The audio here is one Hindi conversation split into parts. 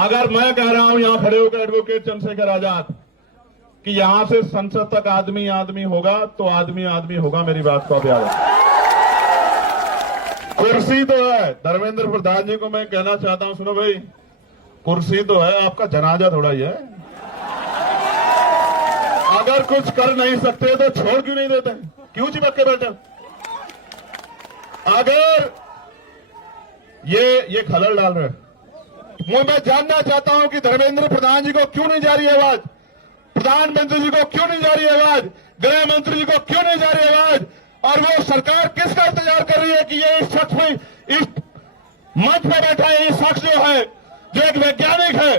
अगर मैं कह रहा हूं यहां खड़े होकर एडवोकेट चंद्रशेखर आजाद कि यहां से संसद तक आदमी आदमी होगा तो आदमी आदमी होगा, मेरी बात को अब याद रखें। कुर्सी तो है, धर्मेंद्र प्रधान जी को मैं कहना चाहता हूं, सुनो भाई, कुर्सी तो है, आपका जनाजा थोड़ा ही है। अगर कुछ कर नहीं सकते तो छोड़ क्यों नहीं देते, क्यों चिपक के बैठे? अगर ये खलल डाल रहे हैं, मैं जानना चाहता हूं कि धर्मेंद्र प्रधान जी को क्यों नहीं जा रही आवाज, प्रधानमंत्री जी को क्यों नहीं जा रही आवाज, गृह मंत्री जी को क्यों नहीं जा रही आवाज, और वो सरकार किसका इंतजार कर रही है कि ये इस शख्स में, इस मंच पर बैठा है ये शख्स जो है, जो एक वैज्ञानिक है,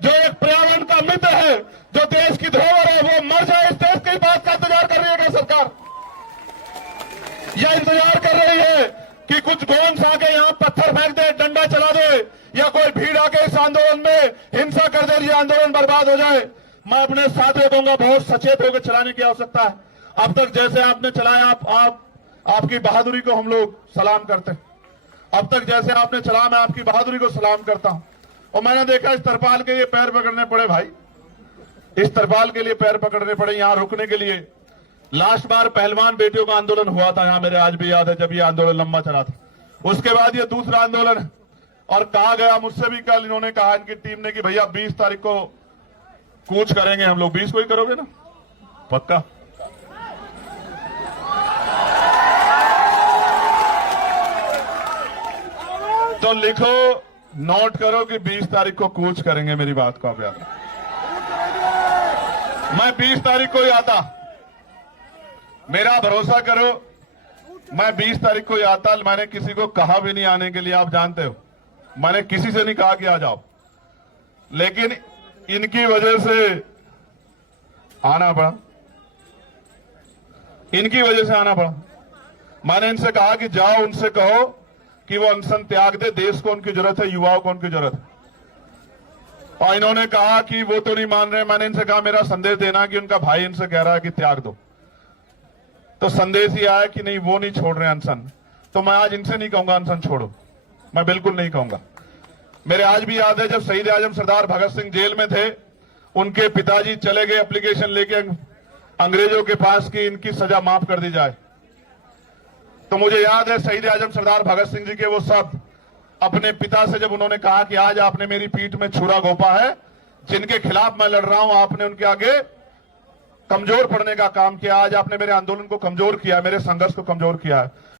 जो एक पर्यावरण का मित्र है, जो देश की धरोहर है, वो मर जाए, इस देश की बात का इंतजार कर रही है क्या सरकार? यह इंतजार कर रही है कि कुछ गोंस आके यहां पत्थर फेंक दे, डंडा चला दे, या कोई भीड़ आके इस आंदोलन में हिंसा कर दे, ये आंदोलन बर्बाद हो जाए। मैं अपने साथियों कहूंगा, बहुत सचेत होकर चलाने की आवश्यकता है। अब तक जैसे आपने चलाया, आपकी बहादुरी को हम लोग सलाम करते हैं। अब तक जैसे आपने चलाया, मैं आपकी बहादुरी को सलाम करता हूं। और मैंने देखा इस तरपाल के लिए पैर पकड़ने पड़े भाई, इस तरपाल के लिए पैर पकड़ने पड़े यहां रुकने के लिए। लास्ट बार पहलवान बेटियों का आंदोलन हुआ था यहां, मेरे आज भी याद है, जब ये आंदोलन लंबा चला था। उसके बाद ये दूसरा आंदोलन है। और कहा गया मुझसे भी कल, इन्होंने कहा इनकी टीम ने कि भैया 20 तारीख को कूच करेंगे हम लोग। 20 को ही करोगे ना? पक्का? तो लिखो, नोट करो कि 20 तारीख को कूच करेंगे, मेरी बात को आप याद रखो। मैं 20 तारीख को ही आता, मेरा भरोसा करो, मैं 20 तारीख को ही आता। मैंने किसी को कहा भी नहीं आने के लिए, आप जानते हो, मैंने किसी से नहीं कहा कि आ जाओ, लेकिन इनकी वजह से आना पड़ा, इनकी वजह से आना पड़ा। मैंने इनसे कहा कि जाओ, उनसे कहो कि वो अनशन त्याग दे, देश को उनकी जरूरत है, युवाओं को उनकी जरूरत है। और इन्होंने कहा कि वो तो नहीं मान रहे। मैंने इनसे कहा मेरा संदेश देना कि उनका भाई इनसे कह रहा है कि त्याग दो, तो संदेश ही आया कि नहीं, वो नहीं छोड़ रहे अनशन। तो मैं आज इनसे नहीं कहूंगा अनशन छोड़ो, मैं बिल्कुल नहीं कहूंगा। मेरे आज भी याद है, जब शहीद आजम सरदार भगत सिंह जेल में थे, उनके पिताजी चले गए एप्लीकेशन लेके अंग्रेजों के पास कि इनकी सजा माफ कर दी जाए। तो मुझे याद है शहीद आजम सरदार भगत सिंह जी के वो शब्द अपने पिता से, जब उन्होंने कहा कि आज आपने मेरी पीठ में छुरा घोंपा है, जिनके खिलाफ मैं लड़ रहा हूं, आपने उनके आगे कमजोर पड़ने का काम किया, आज आपने मेरे आंदोलन को कमजोर किया, मेरे संघर्ष को कमजोर किया है।